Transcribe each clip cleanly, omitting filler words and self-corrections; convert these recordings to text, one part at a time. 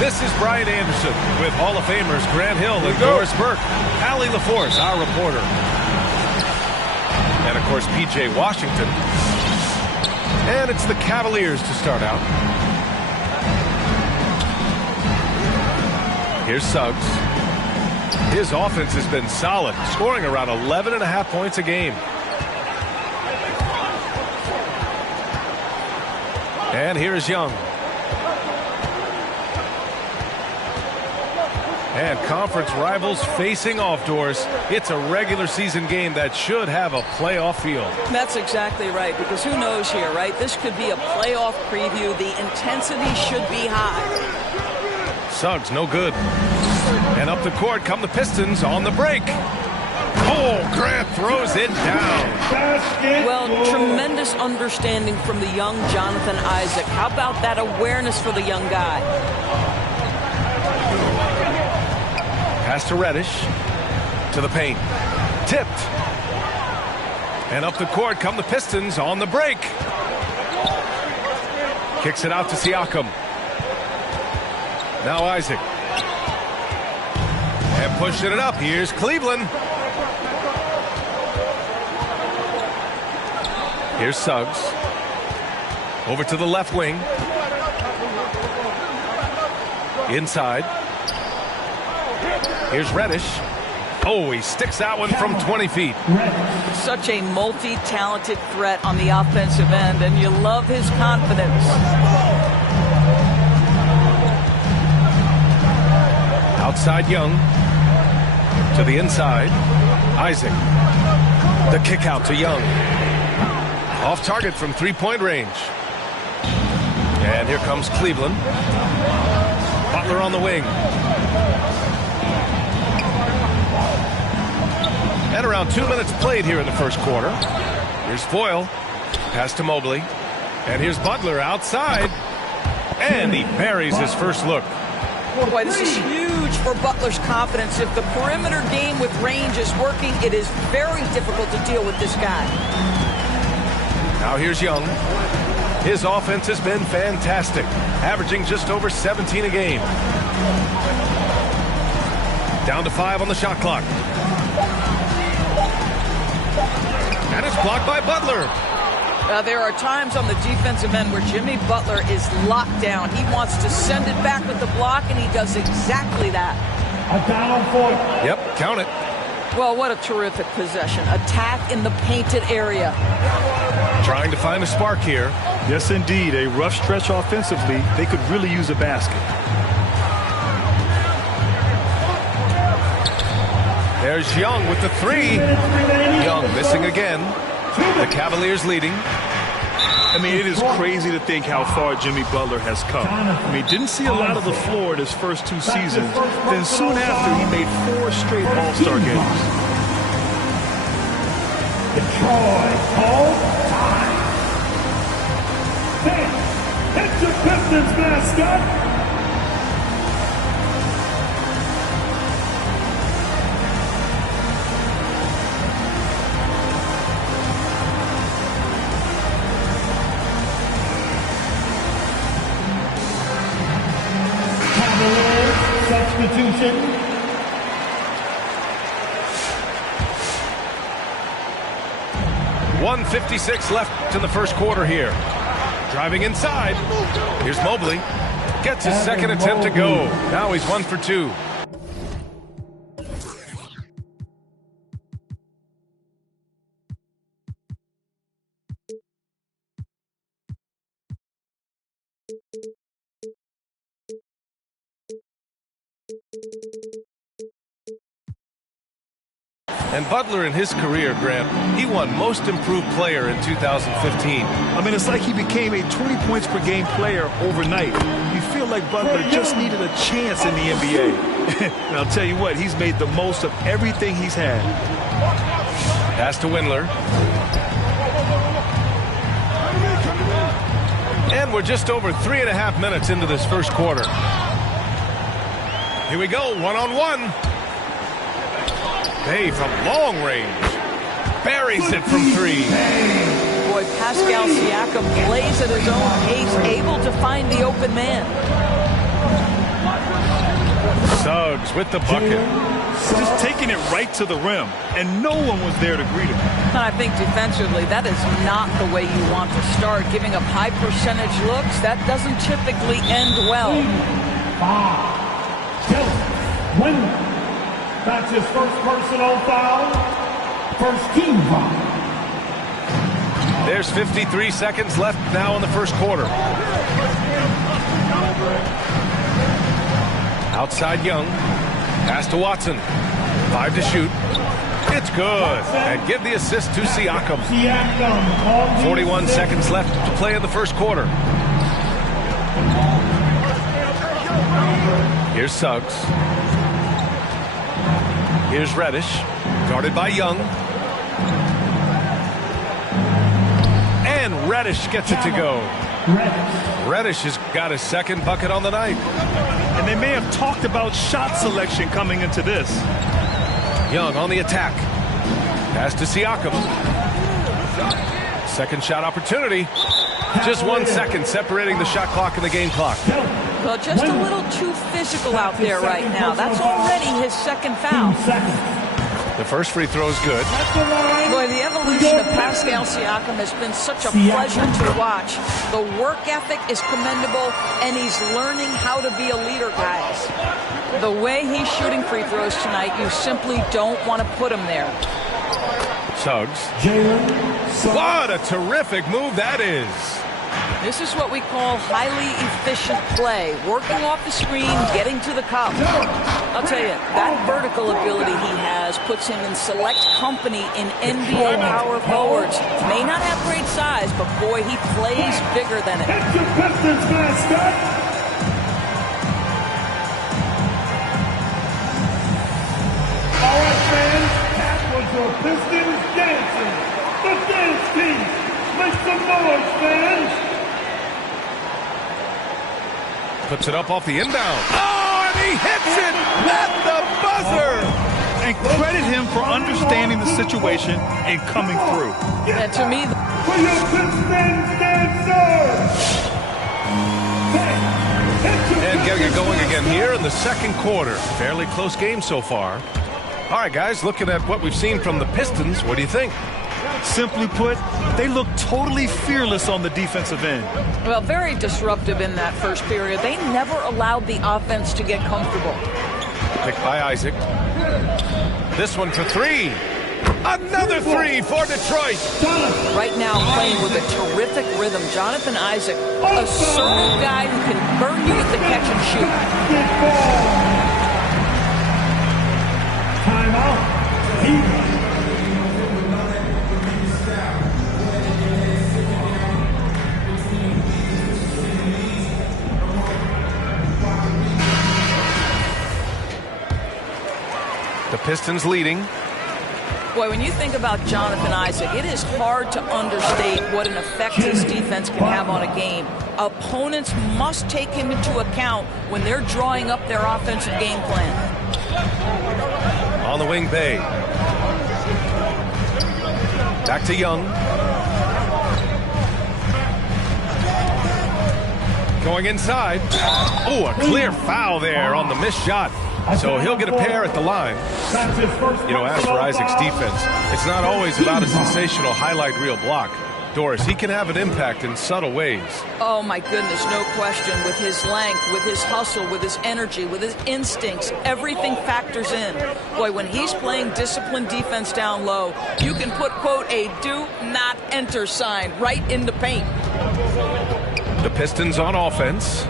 This is Brian Anderson with Hall of Famers Grant Hill and Doris Burke. Allie LaForce, our reporter. And, of course, P.J. Washington. And it's the Cavaliers to start out. Here's Suggs. His offense has been solid, scoring around 11.5 points a game. And here's Young. And conference rivals facing off, Doris. It's a regular season game that should have a playoff feel. That's exactly right, because who knows here, right? This could be a playoff preview. The intensity should be high. Suggs, no good. And up the court come the Pistons on the break. Oh, Grant throws it down. Well, tremendous understanding from the young Jonathan Isaac. How about that awareness for the young guy? Pass to Reddish. To the paint. Tipped. And up the court come the Pistons on the break. Kicks it out to Siakam. Now Isaac. And pushing it up. Here's Cleveland. Here's Suggs. Over to the left wing. Inside. Here's Reddish. Oh, he sticks that one from 20 feet. Such a multi-talented threat on the offensive end, and you love his confidence. Outside Young. To the inside. Isaac. The kick out to Young. Off target from three-point range. And here comes Cleveland. Butler on the wing. And around 2 minutes played here in the first quarter. Here's Foyle. Pass to Mobley. And here's Butler outside. And he buries his first look. Boy, this is huge for Butler's confidence. If the perimeter game with range is working, it is very difficult to deal with this guy. Now here's Young. His offense has been fantastic, averaging just over 17 a game. Down to 5 on the shot clock. And it's blocked by Butler. There are times on the defensive end where Jimmy Butler is locked down. He wants to send it back with the block, and he does exactly that. A down point. Yep, count it. Well, what a terrific possession. Attack in the painted area. Trying to find a spark here. Yes, indeed. A rough stretch offensively. They could really use a basket. There's Young with the three. Young missing again. The Cavaliers leading. I mean, it is crazy to think how far Jimmy Butler has come. I mean, didn't see a lot of the floor in his first 2 seasons. Then soon after, he made 4 straight All-Star games. Detroit, hold time. It's your Pistons mascot. substitution. 1:56 left in the first quarter here. Driving inside. Here's Mobley. Gets his second attempt to go. Now he's 1 for 2. And Butler in his career, Grant, he won Most Improved Player in 2015. I mean, it's like he became a 20 points per game player overnight. You feel like Butler just needed a chance in the NBA. And I'll tell you what, he's made the most of everything he's had. Pass to Windler. And we're just over 3.5 minutes into this first quarter. Here we go, one-on-one. Bay from long range. Buries it from 3. Boy, Pascal Siakam plays at his own pace, able to find the open man. Suggs with the bucket. Just taking it right to the rim, and no one was there to greet him. And I think defensively, that is not the way you want to start. Giving up high percentage looks, that doesn't typically end well. 5, 2, Windler. That's his first personal foul. First team foul. There's 53 seconds left now in the first quarter. Outside Young. Pass to Watson. 5 to shoot. It's good. And give the assist to Siakam. 41 seconds left to play in the first quarter. Here's Suggs. Here's Reddish, guarded by Young. And Reddish gets it to go. Reddish has got his second bucket on the night. And they may have talked about shot selection coming into this. Young on the attack. Pass to Siakam. Second shot opportunity. Just 1 second separating the shot clock and the game clock. Well, just a little too physical out there right now. That's already his second foul. The first free throw is good. Boy, the evolution of Pascal Siakam has been such a pleasure to watch. The work ethic is commendable, and he's learning how to be a leader, guys. The way he's shooting free throws tonight, you simply don't want to put him there. Suggs. What a terrific move that is. This is what we call highly efficient play. Working off the screen, getting to the cup. I'll tell you, that vertical ability he has puts him in select company in NBA power forwards. May not have great size, but boy, he plays bigger than it. It's your Pistons mascot. All right, fans, that was your Pistons dancing. The dance team. Make some noise, fans. Puts it up off the inbound. Oh, and he hits it at the buzzer. And credit him for understanding the situation and coming through. And to me, For your Pistons dancers. And getting it going again here in the second quarter. Fairly close game so far. All right, guys, looking at what we've seen from the Pistons, what do you think? Simply put, they look totally fearless on the defensive end. well, very disruptive in that first period. They never allowed the offense to get comfortable. Picked by Isaac. This one for 3. Another 3 for Detroit. Right now playing with a terrific rhytm. Jonathan Isaac, a certain guy who can burn you with the catch and shoot. Timeout. The Pistons leading. Boy, when you think about Jonathan Isaac, it is hard to understate what an effect his defense can have on a game. Opponents must take him into account when they're drawing up their offensive game plan. On the wing, Bay. Back to Young. Going inside. Oh, a clear foul there on the missed shot. So he'll get a pair at the line. You know, as for Isaac's defense, it's not always about a sensational highlight reel block. Doris, he can have an impact in subtle ways. Oh, my goodness, no question. With his length, with his hustle, with his energy, with his instincts, everything factors in. Boy, when he's playing disciplined defense down low, you can put, quote, a do not enter sign right in the paint. The Pistons on offense.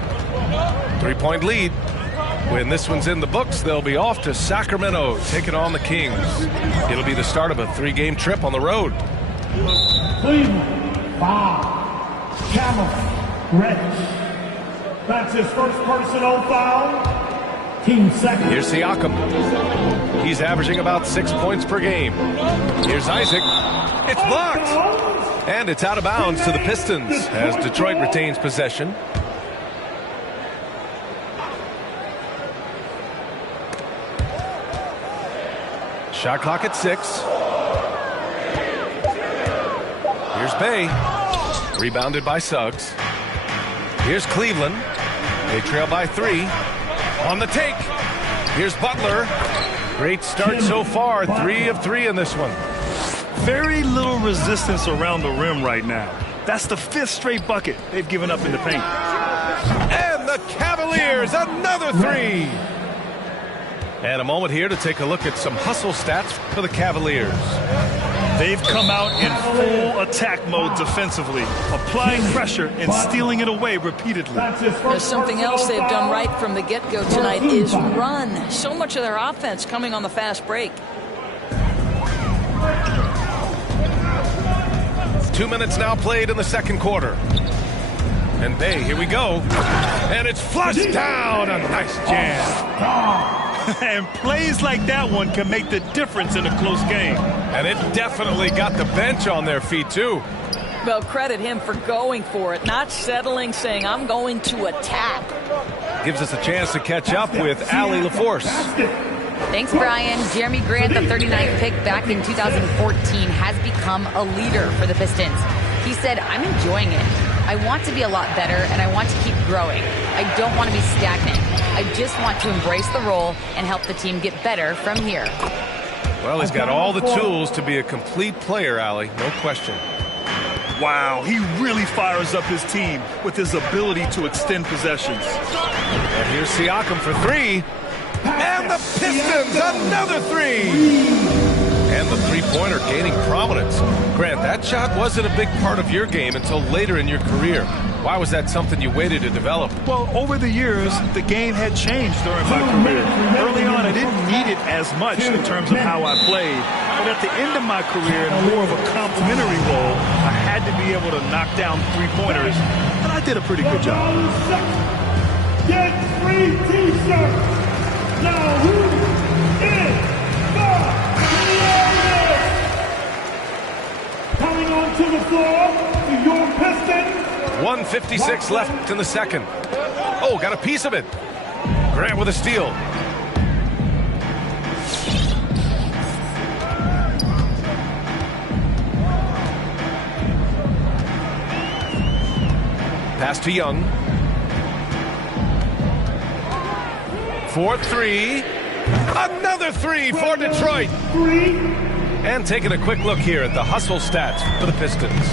3-point lead. When this one's in the books, they'll be off to Sacramento, taking on the Kings. It'll be the start of a 3-game trip on the road. Cleveland, foul. Camel, red. That's his first personal foul. Team second. Here's Siakam. He's averaging about 6 points per game. Here's Isaac. It's blocked. And it's out of bounds to the Pistons as Detroit retains possession. Shot clock at 6. Here's Bay. Rebounded by Suggs. Here's Cleveland. They trail by 3. On the take. Here's Butler. Great start so far. 3 of 3 in this one. Very little resistance around the rim right now. That's the 5th straight bucket they've given up in the paint. And the Cavaliers, another 3. And a moment here to take a look at some hustle stats for the Cavaliers. They've come out in full attack mode defensively, applying pressure and stealing it away repeatedly. There's something else they've done right from the get-go tonight is run. So much of their offense coming on the fast break. 2 minutes now played in the second quarter. And Bay, here we go. And it's flushed down. A nice jam. And plays like that one can make the difference in a close game. And it definitely got the bench on their feet, too. Well, credit him for going for it, not settling, saying, I'm going to attack. Gives us a chance to catch up with Allie LaForce. Thanks, Brian. Jeremy Grant, the 39th pick back in 2014, has become a leader for the Pistons. He said, I'm enjoying it. I want to be a lot better, and I want to keep growing. I don't want to be stagnant. I just want to embrace the role and help the team get better from here. Well, he's got all the tools to be a complete player, Allie. No question. Wow, he really fires up his team with his ability to extend possessions. And here's Siakam for 3. And the Pistons, another 3. And the three-pointer gaining prominence. Grant, that shot wasn't a big part of your game until later in your career. Why was that something you waited to develop? Well, over the years, the game had changed during my career. Early on, I didn't need it as much in terms of how I played. But at the end of my career, in more of a complimentary role, I had to be able to knock down three-pointers, and I did a pretty good job. Get free T-shirts. Now who is the greatest? Coming onto the floor to your Pistons. 1:56 left in the second. Oh, got a piece of it. Grant with a steal. Pass to Young. 4-3. Another 3 for Detroit. And taking a quick look here at the hustle stats for the Pistons.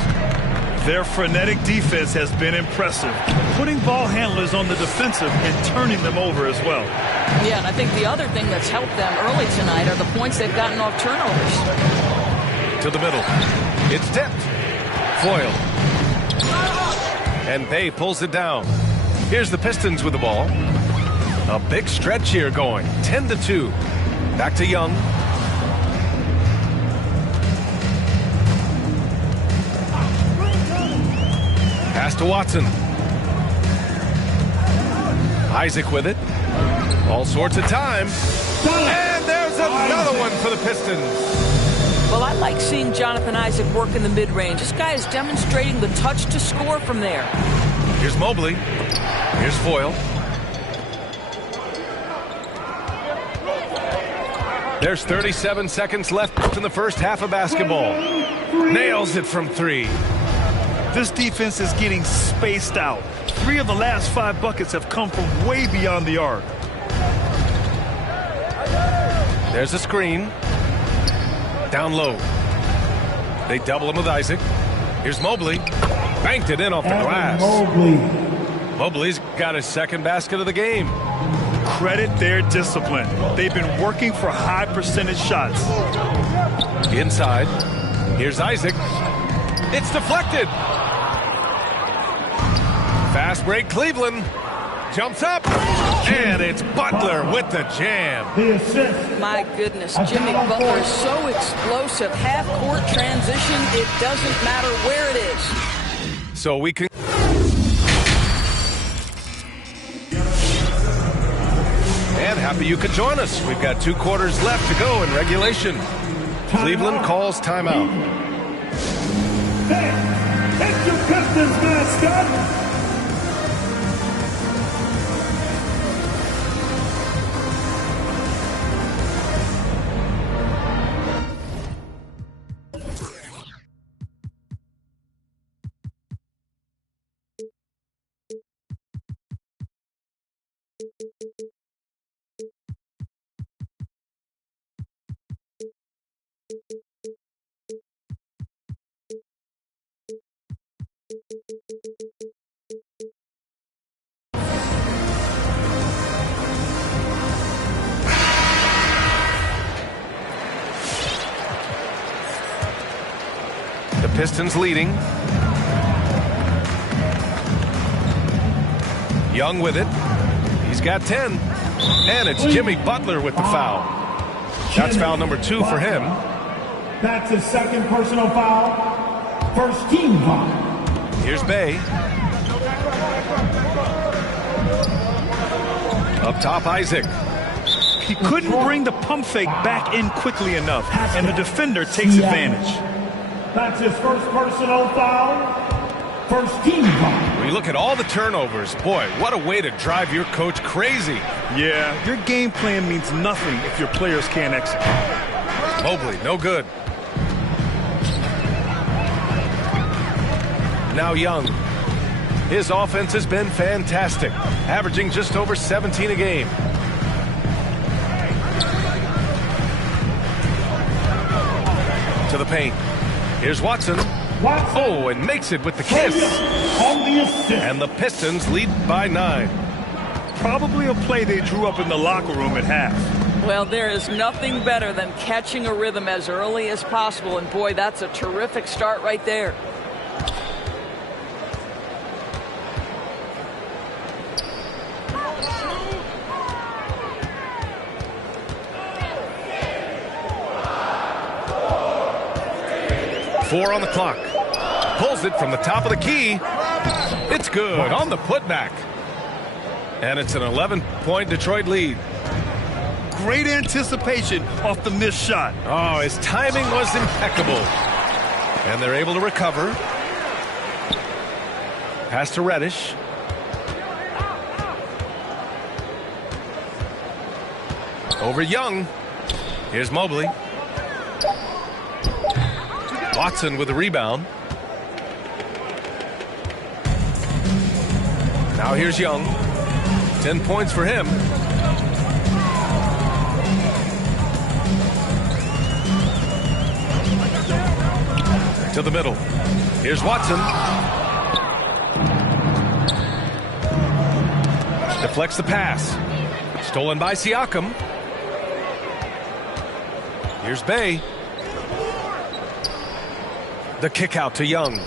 Their frenetic defense has been impressive, putting ball handlers on the defensive and turning them over as well. Yeah, and I think the other thing that's helped them early tonight are the points they've gotten off turnovers. To the middle. It's tipped. Foyle. And Bay pulls it down. Here's the Pistons with the ball. A big stretch here going. 10-2. Back to Young. Pass to Watson. Isaac with it. All sorts of time. And there's another one for the Pistons. Well, I like seeing Jonathan Isaac work in the mid-range. This guy is demonstrating the touch to score from there. Here's Mobley. Here's Foyle. There's 37 seconds left in the first half of basketball. Nails it from 3. This defense is getting spaced out. 3 of the last 5 buckets have come from way beyond the arc. There's a screen. Down low. They double him with Isaac. Here's Mobley. Banked it in off the glass. Mobley's got his second basket of the game. Credit their discipline. They've been working for high percentage shots. Inside. Here's Isaac. It's deflected. Fast break, Cleveland. Jumps up. And it's Butler with the jam. My goodness, Jimmy Butler is so explosive. Half-court transition, it doesn't matter where it is. So we can... And happy you could join us. We've got 2 quarters left to go in regulation. Cleveland calls timeout. Hey, that's your Pistons mascot. The Pistons leading. Young with it. He's got 10. And it's Jimmy Butler with the foul. That's foul number 2 for him. That's his second personal foul. First team foul. Here's Bay. Up top, Isaac. He couldn't bring the pump fake back in quickly enough, and the defender takes advantage. That's his first personal foul. First team foul. When you look at all the turnovers, boy, what a way to drive your coach crazy. Yeah, your game plan means nothing if your players can't execute. Mobley, no good. Now Young. His offense has been fantastic, averaging just over 17 a game. To the paint. Here's Watson. Oh, and makes it with the kiss. And the Pistons lead by 9. Probably a play they drew up in the locker room at half. Well, there is nothing better than catching a rhythm as early as possible. And boy, that's a terrific start right there. Four on the clock. Pulls it from the top of the key. It's good on the putback. And it's an 11-point Detroit lead. Great anticipation off the missed shot. Oh, his timing was impeccable. And they're able to recover. Pass to Reddish. Over Young. Here's Mobley. Watson with the rebound. Now here's Young. 10 points for him. To the middle. Here's Watson. Deflects the pass. Stolen by Siakam. Here's Bay. The kick out to Young.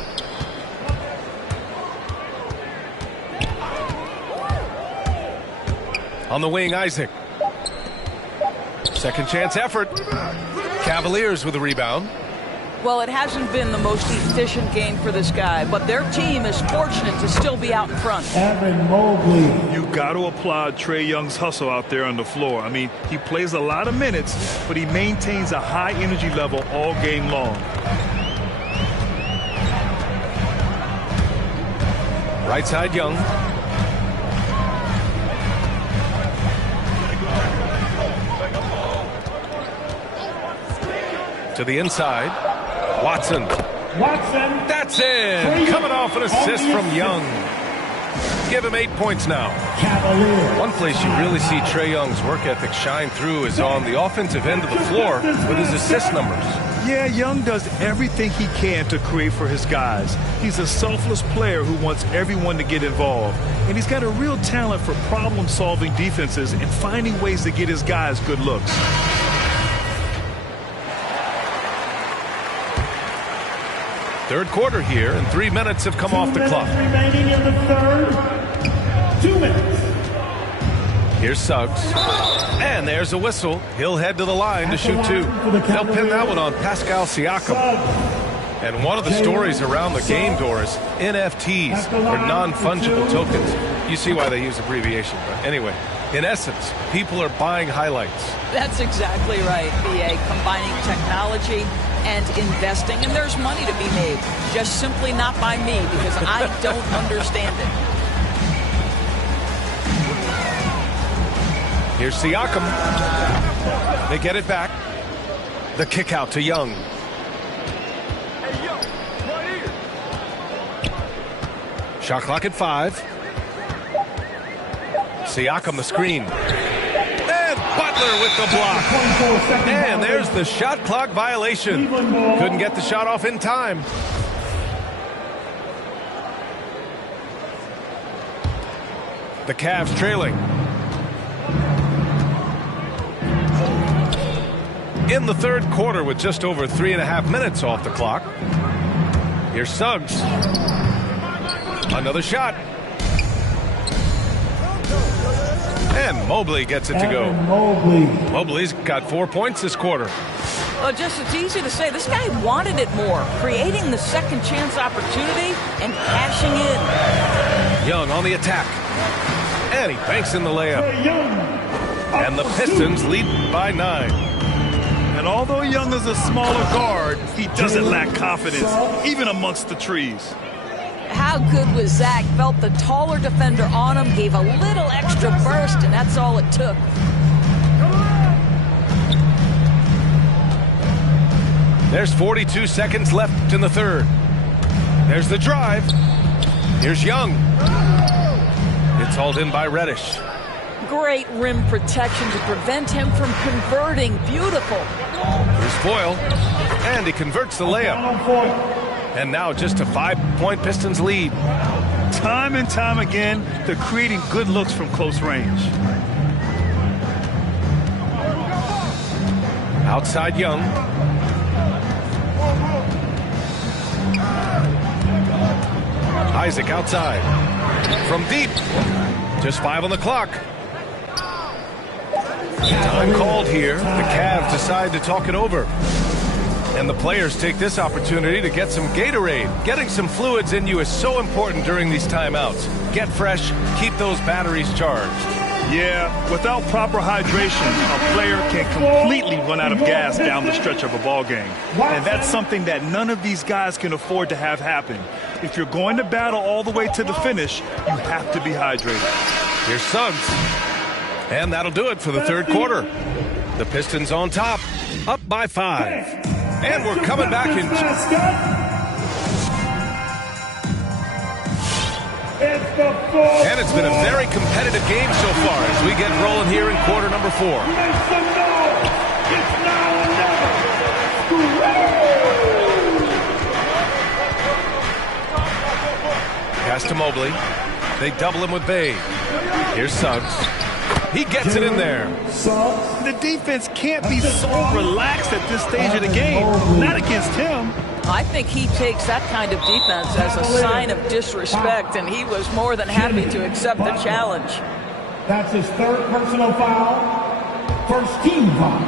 On the wing, Isaac. Second chance effort. Cavaliers with the rebound. Well, it hasn't been the most efficient game for this guy, but their team is fortunate to still be out in front. Evan Mobley. You got to applaud Trae Young's hustle out there on the floor. I mean, he plays a lot of minutes, but he maintains a high energy level all game long. Right side, Young. To the inside. Watson. Watson. That's in. Coming off an assist from Young. Give him 8 points now. One place you really see Trae Young's work ethic shine through is on the offensive end of the floor with his assist numbers. Yeah, Young does everything he can to create for his guys. He's a selfless player who wants everyone to get involved. And he's got a real talent for problem-solving defenses and finding ways to get his guys good looks. Third quarter here, and 3 minutes have come off the clock. Remaining in the third. 2 minutes. Here's Suggs. And there's a whistle. He'll head to the line to shoot 2. They'll pin that one on Pascal Siakam. And one of the stories around the game, Doris, NFTs, or non-fungible tokens. You see why they use abbreviation. But anyway, in essence, people are buying highlights. That's exactly right, BA. Combining technology and investing, and there's money to be made. Just simply not by me, because I don't understand it. Here's Siakam. They get it back. The kick out to Young. Shot clock at 5. Siakam the screen. And Butler with the block. And there's the shot clock violation. Couldn't get the shot off in time. The Cavs trailing. In the third quarter with just over 3.5 minutes off the clock. Here's Suggs. Another shot. And Mobley gets it to go. Mobley's got 4 points this quarter. Well, just it's easy to say. This guy wanted it more. Creating the second chance opportunity and cashing in. Young on the attack. And he banks in the layup. And the Pistons lead by 9. And although Young is a smaller guard, he doesn't lack confidence, even amongst the trees. How good was Zach? Felt the taller defender on him, gave a little extra burst, and that's all it took. There's 42 seconds left in the third. There's the drive. Here's Young. It's hauled in by Reddish. Great rim protection to prevent him from converting. Beautiful. Here's Boyle. And he converts the layup. And now just a 5-point Pistons lead. Time and time again, they're creating good looks from close range. Outside Young. Isaac outside. From deep. Just 5 on the clock. Time called here. The Cavs decide to talk it over. And the players take this opportunity to get some Gatorade. Getting some fluids in you is so important during these timeouts. Get fresh, keep those batteries charged. Yeah, without proper hydration, a player can completely run out of gas down the stretch of a ball game. And that's something that none of these guys can afford to have happen. If you're going to battle all the way to the finish, you have to be hydrated. Here's Suggs. And that'll do it for the third quarter. The Pistons on top, up by 5. And we're coming back in. And it's been a very competitive game so far as we get rolling here in quarter number 4. Pass to Mobley. They double him with Bay. Here's Suggs. He gets it in there. The defense can't be so relaxed at this stage of the game. Not against him. I think he takes that kind of defense as a sign of disrespect, and he was more than happy to accept the challenge. That's his third personal foul. First team foul.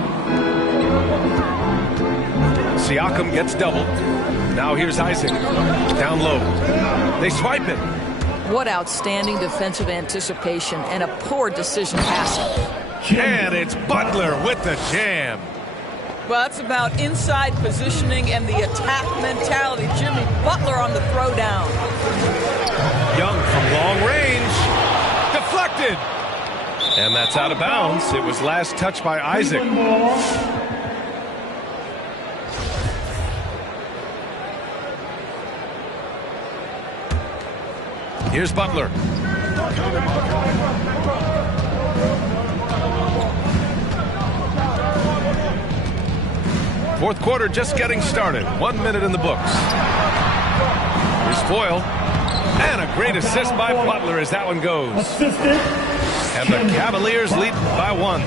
Siakam gets doubled. Now here's Isaac. Down low. They swipe it. What outstanding defensive anticipation and a poor decision passing. And it's Butler with the jam. Well, that's about inside positioning and the attack mentality. Jimmy Butler on the throwdown. Young from long range. Deflected. And that's out of bounds. It was last touched by Isaac. Here's Butler. Fourth quarter just getting started. 1 minute in the books. Here's Foyle. And a great assist by Butler as that one goes. And the Cavaliers lead by 1.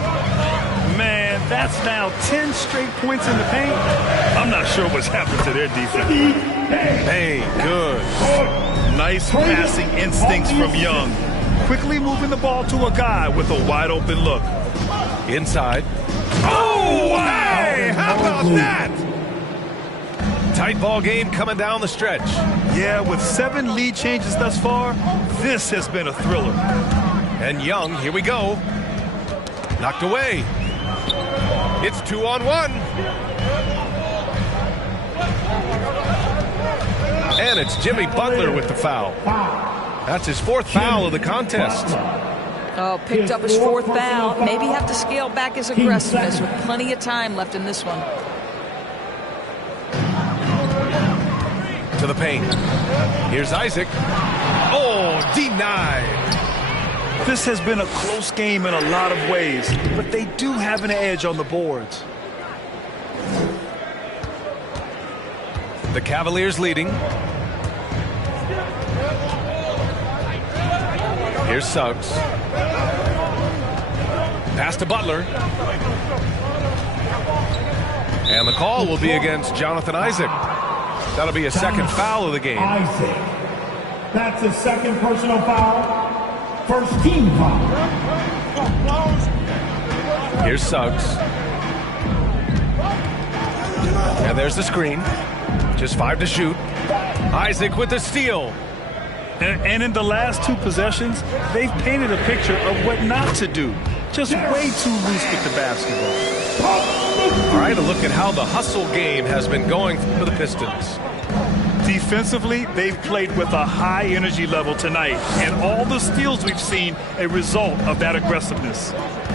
Man, that's now 10 straight points in the paint. I'm not sure what's happened to their defense. Hey, good. Nice passing instincts from Young. Quickly moving the ball to a guy with a wide open look. Inside. Oh, hey! How about that? Tight ball game coming down the stretch. Yeah, with 7 lead changes thus far, this has been a thriller. And Young, here we go. Knocked away. It's 2-on-1. And it's Jimmy Butler with the foul. That's his 4th foul of the contest. Oh, picked up his 4th foul. Maybe have to scale back his aggressiveness with plenty of time left in this one. To the paint. Here's Isaac. Oh, denied. This has been a close game in a lot of ways, but they do have an edge on the boards. The Cavaliers leading. Here's Suggs. Pass to Butler. And the call will be against Jonathan Isaac. That'll be a 2nd foul of the game. Isaac. That's his 2nd personal foul. 1st team foul. Here's Suggs. And there's the screen. Just 5 to shoot. Isaac with the steal. And in the last 2 possessions, they've painted a picture of what not to do. Just way too loose with the basketball. All right, a look at how the hustle game has been going for the Pistons. Defensively, they've played with a high energy level tonight, and all the steals we've seen a result of that aggressiveness.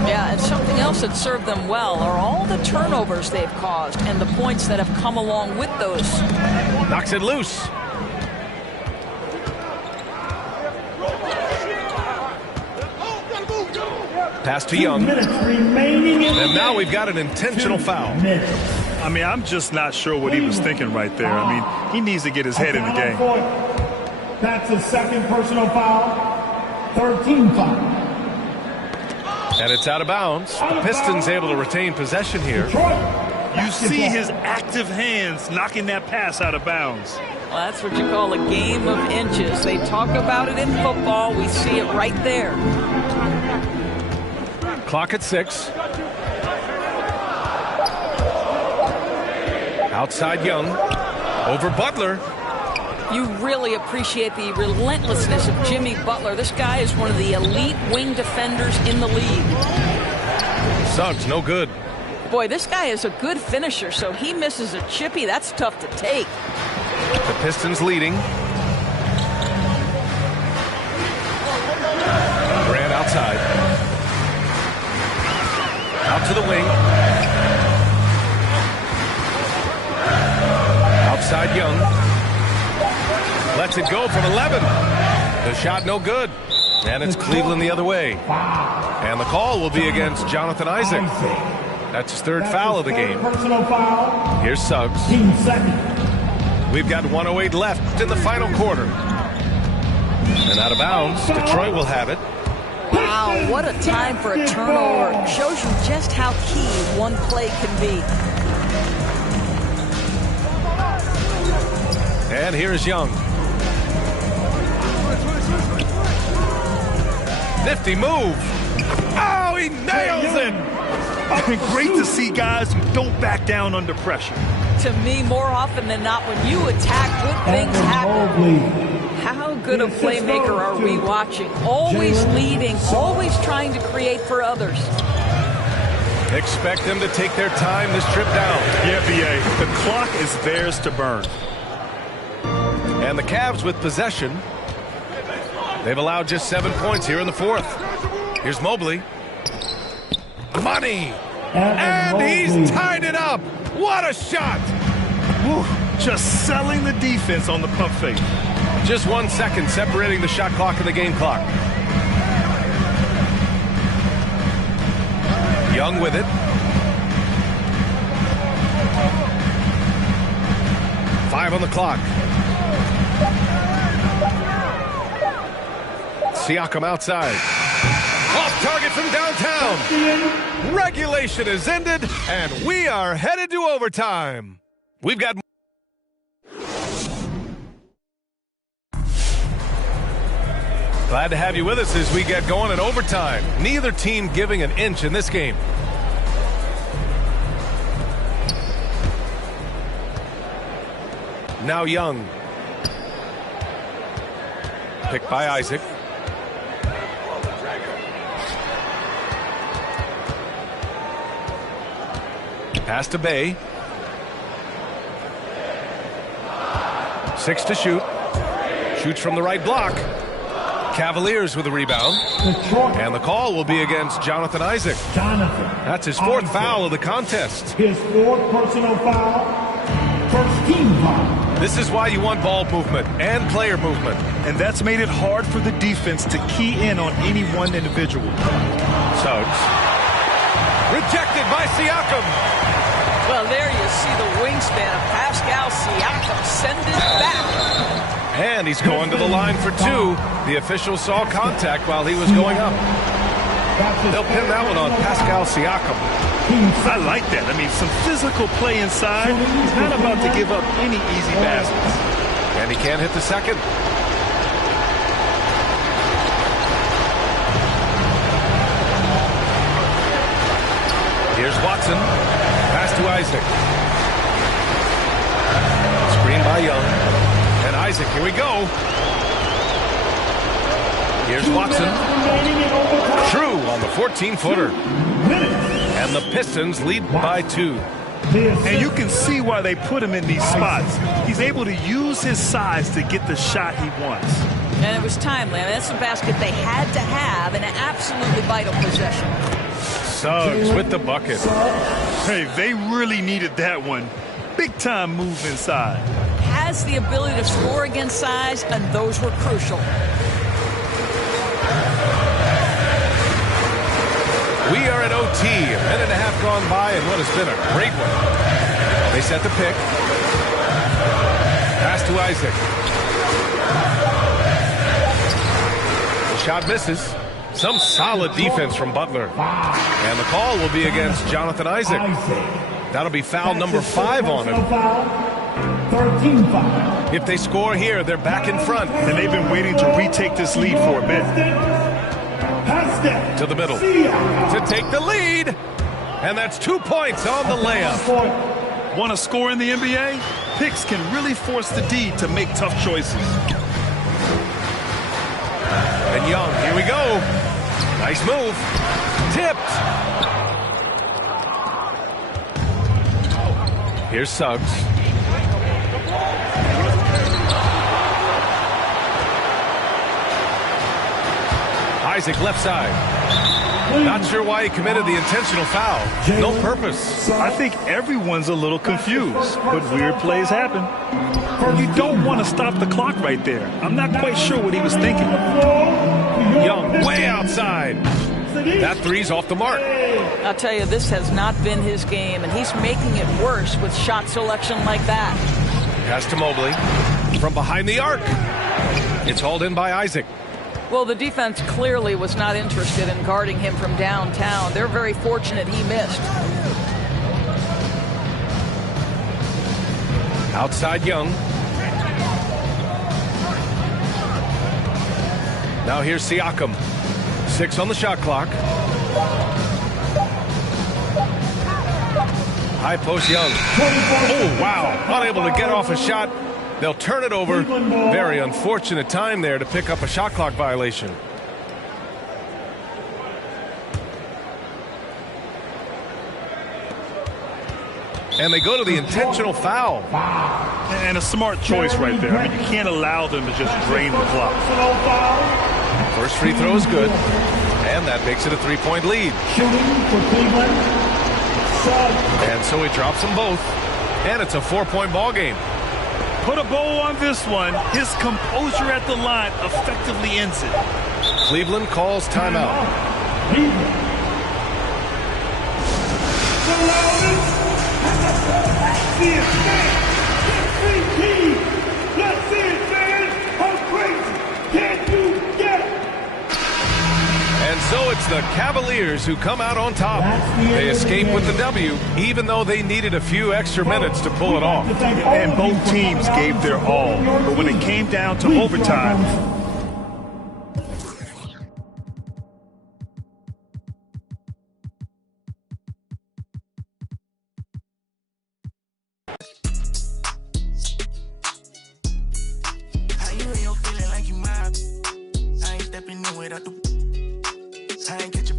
Yeah, and something else that served them well are all the turnovers they've caused and the points that have come along with those. Knocks it loose. Pass to Young. And now we've got an intentional foul. I mean, I'm just not sure what he was thinking right there. I mean, he needs to get his head in the game. That's his 2nd personal foul. 3rd team foul. And it's out of bounds. The Pistons able to retain possession here. You see his active hands knocking that pass out of bounds. Well, that's what you call a game of inches. They talk about it in football. We see it right there. Clock at 6. Outside Young. Over Butler. You really appreciate the relentlessness of Jimmy Butler. This guy is one of the elite wing defenders in the league. Suggs, no good. Boy, this guy is a good finisher, so he misses a chippy. That's tough to take. The Pistons leading. Grant outside. Out to the wing. Outside Young. Lets it go from 11. The shot no good. And it's Cleveland the other way. And the call will be against Jonathan Isaac. That's his 3rd foul of the game. Here's Suggs. We've got 1:08 left in the final quarter. And out of bounds, Detroit will have it. Wow, what a time for a turnover. Shows you just how key one play can be. And here's Young. Nifty move. Oh, he nails it. Great to see guys who don't back down under pressure. To me, more often than not, when you attack, good things happen. How good a playmaker are we watching? Always leading, always trying to create for others. Expect them to take their time this trip down. Yeah, B.A., the clock is theirs to burn. And the Cavs with possession. They've allowed just 7 points here in the 4th. Here's Mobley. Money! And he's tied it up! What a shot! Whew, just selling the defense on the pump fake. Just 1 second separating the shot clock and the game clock. Young with it. 5 on the clock. Siakam outside. Off target from downtown. Regulation is ended, and we are headed to overtime. We've got... Glad to have you with us as we get going in overtime. Neither team giving an inch in this game. Now Young. Picked by Isaac. Pass to Bay. 6 to shoot. Shoots from the right block. Cavaliers with a rebound. And the call will be against Jonathan Isaac. That's his 4th foul of the contest. His 4th personal foul. First team foul. This is why you want ball movement and player movement. And that's made it hard for the defense to key in on any one individual. Suggs. Rejected by Siakam. Well, there you see the wingspan of Pascal Siakam. Send it back. And he's going to the line for 2. The official saw contact while he was going up. They'll pin that one on Pascal Siakam. I like that. I mean, some physical play inside. He's not about to give up any easy baskets. And he can't hit the second. Here's Watson. Pass to Isaac. Screen by Young. And Isaac, here we go. Here's Watson. True on the 14-footer. And the Pistons lead by 2. And you can see why they put him in these spots. He's able to use his size to get the shot he wants. And it was timely. I mean, that's a basket they had to have in an absolutely vital possession. Suggs with the bucket. Hey, they really needed that one. Big time move inside. Has the ability to score against size, and those were crucial. We are at OT. A minute and a half gone by, and what has been a great one. They set the pick. Pass to Isaac. The shot misses. Some solid defense from Butler. And the call will be against Jonathan Isaac. That'll be foul number 5 on him. 13 foul. If they score here, they're back in front. And they've been waiting to retake this lead for a bit. To the middle. To take the lead. And that's 2 points on the layup. Want to score in the NBA? Picks can really force the D to make tough choices. And Young, here we go. Nice move. Tipped. Here's Suggs. Isaac left side. Not sure why he committed the intentional foul. No purpose. I think everyone's a little confused, but weird plays happen. You don't want to stop the clock right there. I'm not quite sure what he was thinking. Young way outside. That three's off the mark. I'll tell you, this has not been his game, and he's making it worse with shot selection like that. Pass to Mobley. From behind the arc. It's hauled in by Isaac. Well, the defense clearly was not interested in guarding him from downtown. They're very fortunate he missed. Outside Young. Now here's Siakam. 6 on the shot clock. High post Young. Oh, wow. Unable to get off a shot. They'll turn it over. Very unfortunate time there to pick up a shot clock violation. And they go to the intentional foul. And a smart choice right there. I mean, you can't allow them to just drain the clock. First free throw is good. And that makes it a 3-point lead. Shooting for Cleveland. And so he drops them both. And it's a 4-point ball game. Put a bow on this one. His composure at the line effectively ends it. Cleveland calls timeout. Cleveland. The loudest and the best. See it, man. Let's see it, man. How crazy can you get? And so it's the Cavaliers who come out on top. They escape with the W, even though they needed a few extra minutes to pull it off. And both teams gave their all. But when it came down to overtime, How you and your feeling like you mob? I ain't stepping in without the. I ain't catch a